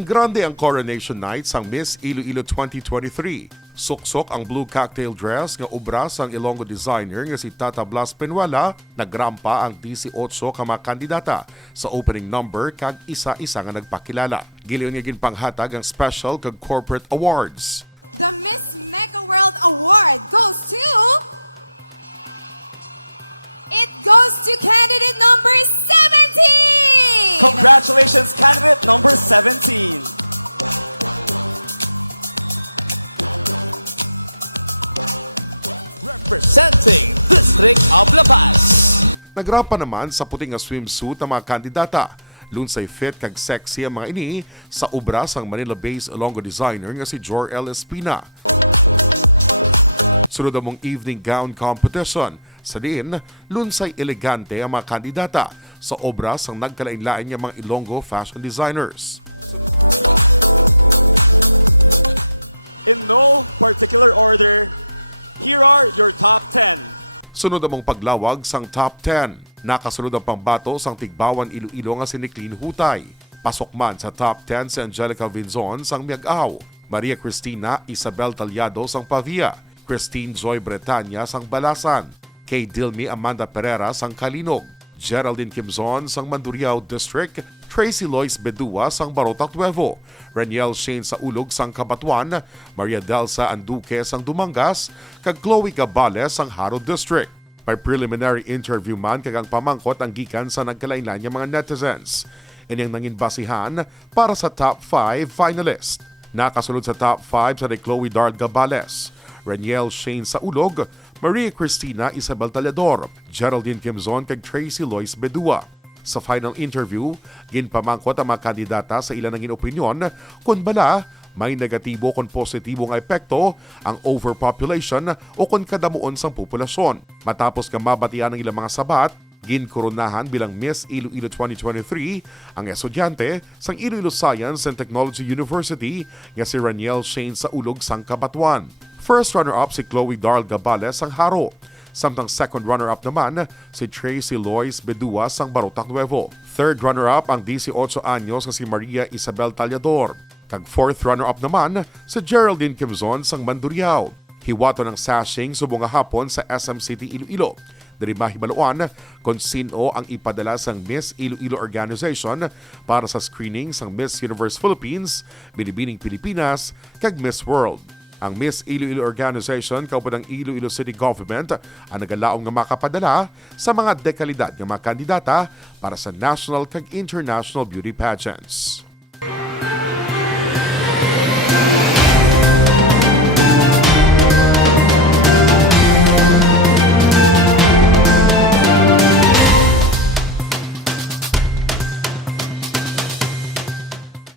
Grande ang coronation night sang Miss Iloilo 2023. Suksok ang blue cocktail dress nga obra sang Ilonggo designer nga si Tata Blas Penuela, nagrampa ang 18 ka mga kandidata sa opening number kag isa-isa nga nagpakilala. Giliyon nga ginpanghatag ang special kag corporate awards. Congratulations, candidate number 17. Presenting the Sling of the Mass. Nagrapa naman sa puting nga swimsuit ang mga kandidata. Lunsay fit kag sexy ang mga ini sa obra sang Manila-based Ilonggo designer nga si Jor L. Espina. Sunod among evening gown competition. Sa din, lunsay elegante ang mga kandidata sa obra sang nagkalain-lain nga mga Ilonggo fashion designers. In no particular order, here are your top 10. Sunod among paglawag sang top 10. Nakasunod ang pambato sang Tigbawan Iloilo nga si Niclene Hutay. Pasok man sa top 10 si Angelica Vinzon sang Miag-aw, Maria Cristina Isabel Talyado sang Pavia, Christine Joy Bretanya sang Balasan, kay Dilmi Amanda Pereira sang Kalinog, Geraldine Kimzon sang Mandurriao District, Tracy Lois Bedua sang Barotac Nuevo, Raniel Shane sa Ulog sang Kabatuan, Maria Delsa Anduque sang Dumangas, kag Chloe Cabales sang Haro District. May preliminary interview man kag ang pamangkot ang gikan sa nagkalain-lain nga mga netizens. Inyang nangin basihan para sa top 5 finalist. Nakasunod sa top 5 sa ni Chloe Darl Gabales, Raniel Shane sa Ulog, Maria Cristina Isabel Talyador, Geraldine Kimzon kag Tracy Lois Bedua. Sa final interview, ginpamangkot ang mga kandidata sa ilan ng opinyon kung bala may negatibo kung positibo nga epekto ang overpopulation o kung kadamuon sang populasyon. Matapos nga mabatian ng ilang mga sabat, Ginkoronahan bilang Miss Iloilo 2023 ang estudyante sang Iloilo Science and Technology University nga si Raniel Shane sa Ulog sang Kabatuan. First runner-up si Chloe Darl Gabales sang Haro. Samtang second runner-up naman si Tracy Lois Bedua sang Barotac Nuevo. Third runner-up ang 18 anyos na si Maria Isabel Talyador. Kag fourth runner-up naman si Geraldine Kimzon sang Mandurriao. Hiwato ng sashing subong nga hapon sa SM City Iloilo. Dari mahibaluan kung sino ang ipadala sang Miss Iloilo Organization para sa screening sang Miss Universe Philippines, Binibining Pilipinas, kag Miss World. Ang Miss Iloilo Organization kauban ng Iloilo City Government ang nagalaom nga makapadala sa mga dekalidad ng mga kandidata para sa national kag international beauty pageants.